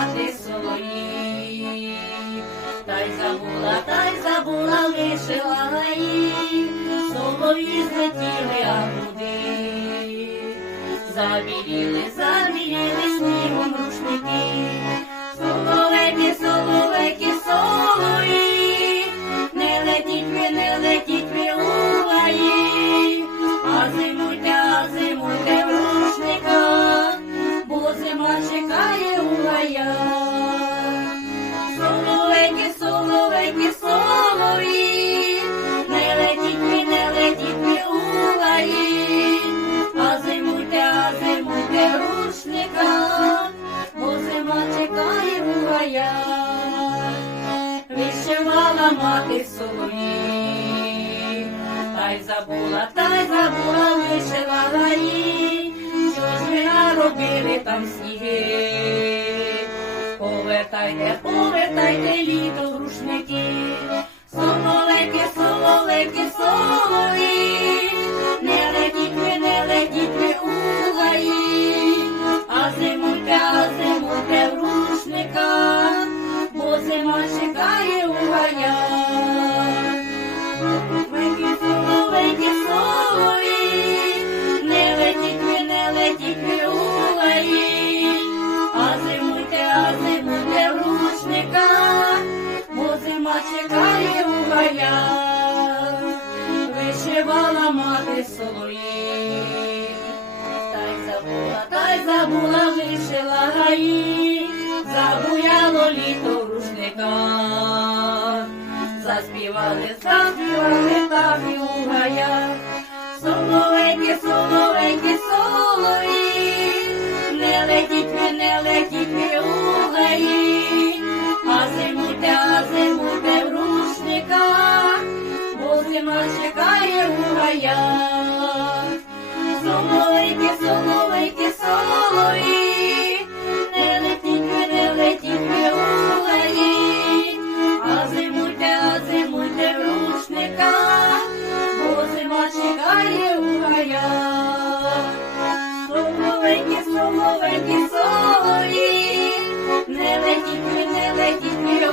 хати свої, та й забула, та й забула, лишила на їй, злетіли, а туди, забіліли, забіліли снігом рушники, соловені солов'ї. Солові, не летіть ви, не летіть ви у гаї, а зимуйте, зимуйте в рушниках, бо зима чекає у гаях. Вишивала мати солові, та й забула, та й забула, вишила гаї, що ж ви наробили там сніги. Повертайте Мати та й забула, та й забула, вишила гаї, забуяло літо в. Заспівали, заспівали так і у гаях, не летіть ви, не летіть ви у а зимуйте, а зимуйте в рушниках, бо зима чекає у гаях. Соловені, соловені, солові, не летіть, не летіть, не